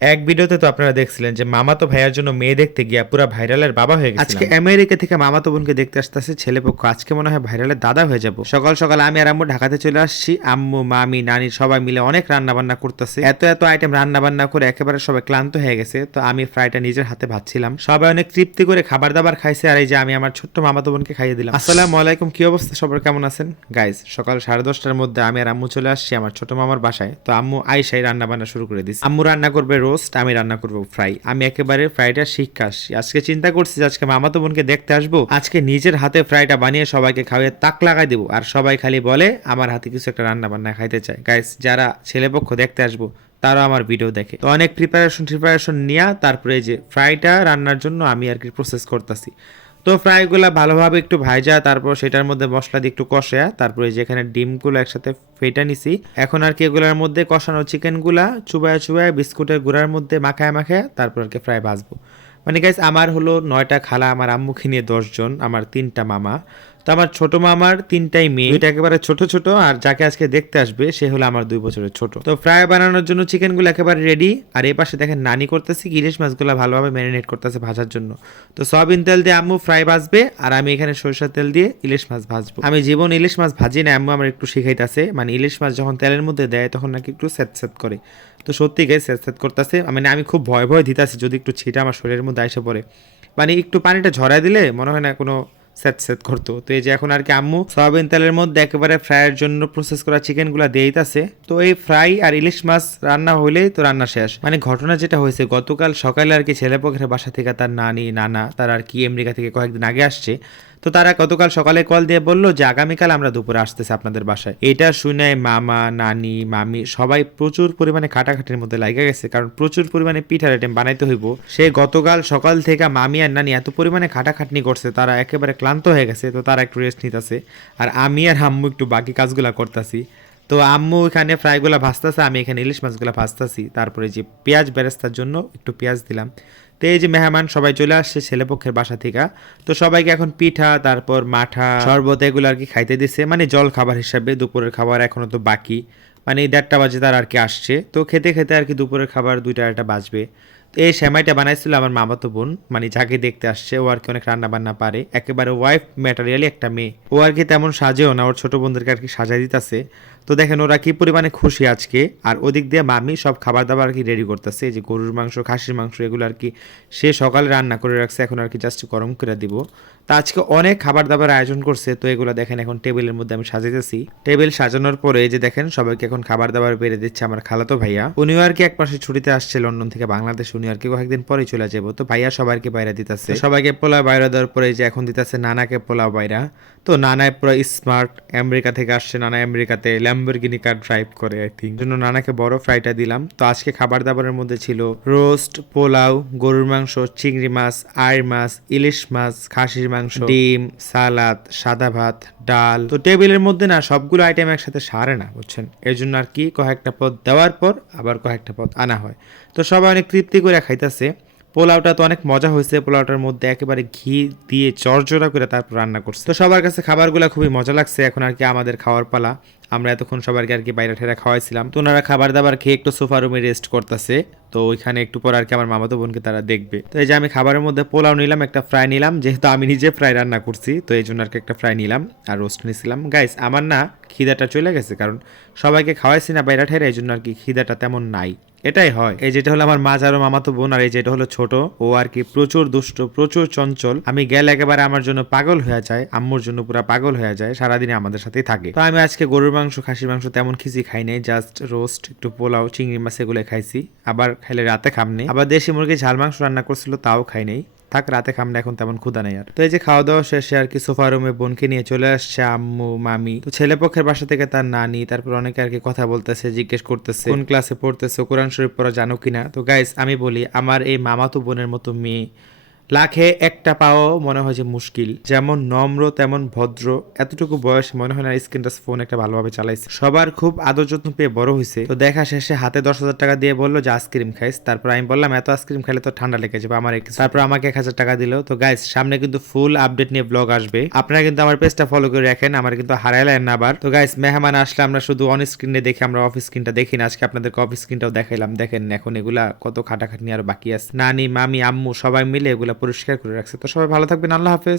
এক ভিডিওতে তো আপনারা দেখছিলেন যে মামাতো ভাইয়ার জন্য মেয়ে দেখতে গিয়া পুরা ভাইরালের বাবা হয়ে গেছে আজকে আমেরিকা থেকে মামাতো বোনকে দেখতে আসতেছে, ছেলে পক্ষ। আজকে মনে হয় ভাইরালের দাদা হয়ে যাব। সকাল সকাল আমি আর আম্মু ঢাকাতে চলে আসছি। আম্মু, মামি, নানি সবাই মিলে অনেক রান্না বান্না করতেছে। এত এত আইটেম রান্না বান্না করে একেবারে সবাই ক্লান্ত হয়ে গেছে। তো আমি ফ্রাইটা নিজের হাতে ভাবছিলাম সবাই অনেক তৃপ্তি করে খাবার দাবার খাইছে। আর এই যে আমি আমার ছোট্ট মামাতো বোনকে খাইয়ে দিলাম। আসসালামু আলাইকুম, কি অবস্থা? সবার কেমন আছেন? গাইজ সকাল সাড়ে দশটার মধ্যে আমি আর আম্মু চলে আসছি আমার ছোট মামার বাসায়। তো আম্মু আইসাই রান্না বান্না শুরু করে দিচ্ছে আম্মু রান্না করবে রোস্ট আমি রান্না করব ফ্রাই আমি একেবারে ফ্রাইটা শিক্ষা আসছি আজকে চিন্তা করছি আজকে মামাতো বোনকে দেখতে আসব। আজকে নিজের হাতে ফ্রাইটা বানিয়ে সবাইকে খাওয়িয়ে তাক লাগাই দেবো। আর সবাই খালি বলে, আমার হাতে কিছু একটা রান্না বান্না খাইতে চায়। গাইস যারা ছেলেপক্ষ দেখতে আসব, তারাও আমার ভিডিও দেখে। তো অনেক প্রিপারেশন প্রিপারেশন নিয়ে তারপরে যে ফ্রাইটা রান্নার জন্য আমি আর কি প্রসেস করতেছি। তো ফ্রাইগুলা ভালোভাবে একটু ভাজা, তারপর সেটার মধ্যে মশলা দিয়ে একটু কষা, তারপরে যেখানে ডিমগুলো একসাথে ফেটা নিছি। এখন আর কি এগুলোর মধ্যে কষানো চিকেনগুলা চুবায় চুবায় বিস্কুটের গুঁড়ার মধ্যে মাখায় মাখায় তারপর আর কি ফ্রাই ভাজবো। মানে গাইস আমার হলো নয়টা খালা, আমার আম্মুকে নিয়ে দশজন, আমার তিনটা মামা। তো আমার ছোট মামার তিনটাই মেয়ে। এটা একেবারে ছোট ছোট, আর যাকে আজকে দেখতে আসবে, সে হলো আমার দুই বছরের ছোট। তো ফ্রাই বানানোর জন্য চিকেনগুলো একেবারে রেডি আর এই পাশে দেখেন নানি করতেছি ইলিশ মাছগুলো ভালোভাবে ম্যারিনেট করতেছে ভাজার জন্য। তো সয়াবিন তেল দিয়ে আম্মু ফ্রাই ভাজবে, আর আমি এখানে সরিষার তেল দিয়ে ইলিশ মাছ ভাজবো। আমি জীবন ইলিশ মাছ ভাজি না, আম্মু আমার একটু শিখাইতেছে। মানে ইলিশ মাছ যখন তেলের মধ্যে দেয়, তখন নাকি একটু স্যাত স্যাত করে। তো সত্যি গায়ে স্যাত স্যাত করতেছে। মানে আমি খুব ভয় ভয় দিতেছি, যদি একটু ছিটা আমার শরীরের মধ্যে এসে পড়ে। মানে একটু পানিটা ঝরাই দিলে মনে হয় না কোনো সেট সেট করতো। তো এই যে এখন আর কি আম্মু সয়াবিন তেলের মধ্যে একেবারে ফ্রাইয়ের জন্য প্রসেস করা চিকেনগুলো দিয়েই আছে তো এই ফ্রাই আর ইলিশ মাছ রান্না হইলেই তো রান্না শেষ। মানে ঘটনা যেটা হয়েছে, গতকাল সকালে আর কি ছেলেপক্ষের বাসা থেকে তার নানি, নানা, তার আর কি আমেরিকা থেকে কয়েকদিন আগে আসছে। তো তারা গতকাল সকালে কল দিয়ে বলল যে আগামীকাল আমরা দুপুরে আসতেছি আপনাদের বাসায়। এটা শুনে মামা, নানি, মামি সবাই প্রচুর পরিমাণে খাটাখাটির মধ্যে লাগা গেছে, কারণ প্রচুর পরিমাণে পিঠার আইটেম বানাইতে হইব। সে গতকাল সকাল থেকে মামি আর নানি এত পরিমাণে খাটাখাটনি করছে, তারা একেবারে ক্লান্ত হয়ে গেছে, তো তারা একটু রেস্ট নিতেছে। আর আমি আর হাম্মু একটু বাকি কাজগুলা করতেছি। তো আম্মু এখানে ফ্রাইগুলো ভাজতেছে, আমি এখানে ইলিশ মাছগুলো ভাজতেছি। তারপরে যে পেঁয়াজ বেরেস্তার জন্য একটু পেঁয়াজ দিলাম। তো এই যে মেহমান সবাই চলে আসছে ছেলেপক্ষের বাসা থেকে। তো সবাইকে এখন পিঠা, তারপর মাঠা, শরবত এগুলো আর কি খাইতে দিছে। মানে জল খাবার হিসাবে দুপুরের খাবার এখনও তো বাকি। মানে দেড়টা বাজে তার আর কি আসছে। তো খেতে খেতে আর কি দুপুরের খাবার দুইটা একটা বাজবে। তো এই সেমাইটা বানাইছিল আমার মামাতো বোন। মানে যাকে দেখতে আসছে, ও আর কি অনেক রান্না বান্না পারে। একেবারে ওয়াইফ ম্যাটারিয়ালি একটা মেয়ে। ও আর কি তেমন সাজেও না, ওর ছোট বোনদেরকে আর কি সাজাই দিতেছে। তো দেখেন, ওরা কি পরিমাণে খুশি আজকে। আর ওদিক দিয়ে মামি সব খাবার দাবার আর কি রেডি করতেছে। যে গরুর মাংস, খাসির মাংস, এগুলো আর কি সে সকালে রান্না করে রাখছে, এখন আর কি জাস্ট গরম করে দিব। তা আজকে অনেক খাবার দাবার আয়োজন করছে। তো এগুলো দেখেন, এখন টেবিলের মধ্যে আমি সাজাইতেছি। টেবিল সাজানোর পরে যে দেখেন, সবাইকে এখন খাবার দাবার বেড়ে দিচ্ছে আমার খালাতো ভাইয়া। উনিও আর কি এক মাসে ছুটিতে আসছে লন্ডন থেকে বাংলাদেশ উনি আর কি কয়েকদিন পরে চলে যাব। তো ভাইয়া সবাইকে বাইরে দিতেছে। সবাইকে পোলা বাইরে দেওয়ার পরে যে এখন দিতেছে নানাকে পোলা বাইরা। তো নানায় পুরো স্মার্ট আমেরিকা থেকে আসছে নানা আমেরিকাতে ল্যাম্বরগিনি কার ড্রাইভ করে আই থিঙ্ক জন্য নানাকে বড় ফ্রাইটা দিলাম। তো আজকে খাবার দাবারের মধ্যে ছিল রোস্ট পোলাও গরুর মাংস চিংড়ি মাছ আয়ের মাছ ইলিশ মাছ খাসির মাংস ডিম সালাদ সাদা ভাত ডাল। তো টেবিলের মধ্যে না সবগুলো আইটেম একসাথে সারে না বুঝছেন? এর জন্য আর কি কয়েকটা পদ দেওয়ার পর আবার কয়েকটা পদ আনা হয়। তো সবাই অনেক তৃপ্তি করে খাইতেছে। পোলাওটা তো অনেক মজা হয়েছে, পোলাওটার মধ্যে একেবারে ঘি দিয়ে চরজোড়া করে তারপর রান্না করছে। তো সবার কাছে খাবারগুলো খুবই মজা লাগছে, এখন আর কি আমাদের খাওয়ার পালা। আমরা এতক্ষণ সবাইকে আর কি বাইরে ঠেরা খাওয়াইছিলাম। তো ওনারা খাবার দাবার খেয়ে একটু সোফা রুমে রেস্ট করতেছে। তো ওইখানে একটু পর আর কি আমার মামাতো বোনকে তারা দেখবে। তো এই যে আমি খাবারের মধ্যে পোলাও নিলাম, একটা ফ্রাই নিলাম, যেহেতু আমি নিজে ফ্রাই রান্না করছি, তো এই জন্য আর কি একটা ফ্রাই নিলাম আর রোস্ট নিয়েছিলাম গাইস আমার না খিদাটা চলে গেছে, কারণ সবাইকে খাওয়াইছি না, বাইরে ঠেরা, এই জন্য আর কি খিদাটা তেমন নাই। এটাই হয়। এই যেটা হলো আমার মাঝ আরও মামাতো বোন, আর এই যেটা হলো ছোট, ও আর কি প্রচুর দুষ্ট, প্রচুর চঞ্চল। আমি গেলে একেবারে আমার জন্য পাগল হয়ে যায়, আম্মুর জন্য পুরো পাগল হয়ে যায় সারাদিনে আমাদের সাথেই থাকে। তো আমি আজকে গরুর মাংস, খাসির মাংস তেমন খিচি খাই নাই জাস্ট রোস্ট একটু পোলাও, চিংড়ি মাছ এগুলো খাইছি। আবার খাইলে রাতে খামনি। আবার দেশি মুরগি ঝাল মাংস রান্না করছিল, তাও খাই নাই। থাক, রাতে খামনা এখন তেমন ক্ষুদা নেই আর। তো এই যে খাওয়া দাওয়া শেষে আর কি সোফা রুমে বোনকে নিয়ে চলে আসছে আম্মু, মামি। তো ছেলে পক্ষের বাসা থেকে তার নানি, তারপর অনেকে আর কি কথা বলতেছে, জিজ্ঞেস করতেছে, কোন ক্লাসে পড়তেছে, কোরআন শরীফ পড়া জানো কিনা? তো গাইস আমি বলি, আমার এই মামাতো বোনের মতো মেয়ে। লাখে একটা পাও মনে হয় যে মুশকিল। যেমন নম্র তেমন ভদ্র। এতটুকু বয়স মনে হয় না স্ক্রিন টাচ ফোন একটা ভালোভাবে চালাইছে। সবার খুব আদর যত্ন পেয়ে বড় হয়েছে তো দেখা শেষে হাতে দশ হাজার টাকা দিয়ে বলল যে আইসক্রিম খাইস। তারপর আমি বললাম এত আইসক্রিম খাইলে তো ঠান্ডা লেগে যাবে আমার। তারপর আমাকে এক হাজার টাকা দিল। তো গাইস সামনে কিন্তু ফুল আপডেট নিয়ে ব্লগ আসবে। আপনারা কিন্তু আমার পেজটা ফলো করে রাখেন আমার কিন্তু হারাইলেন না আবার। তো গাইস মেহমান আসলে আমরা শুধু অন স্ক্রিনে দেখি আমরা অফ স্ক্রিনটা দেখি না। আজকে আপনাদেরকে অফ স্ক্রিনটাও দেখাইলাম। দেখেন এখন এগুলা কত খাটাখাটনি আর বাকি আছে। নানি মামি আম্মু সবাই মিলে এগুলা পরিষ্কার করে রাখছে। তো সবাই ভালো থাকবেন আল্লাহ হাফেজ।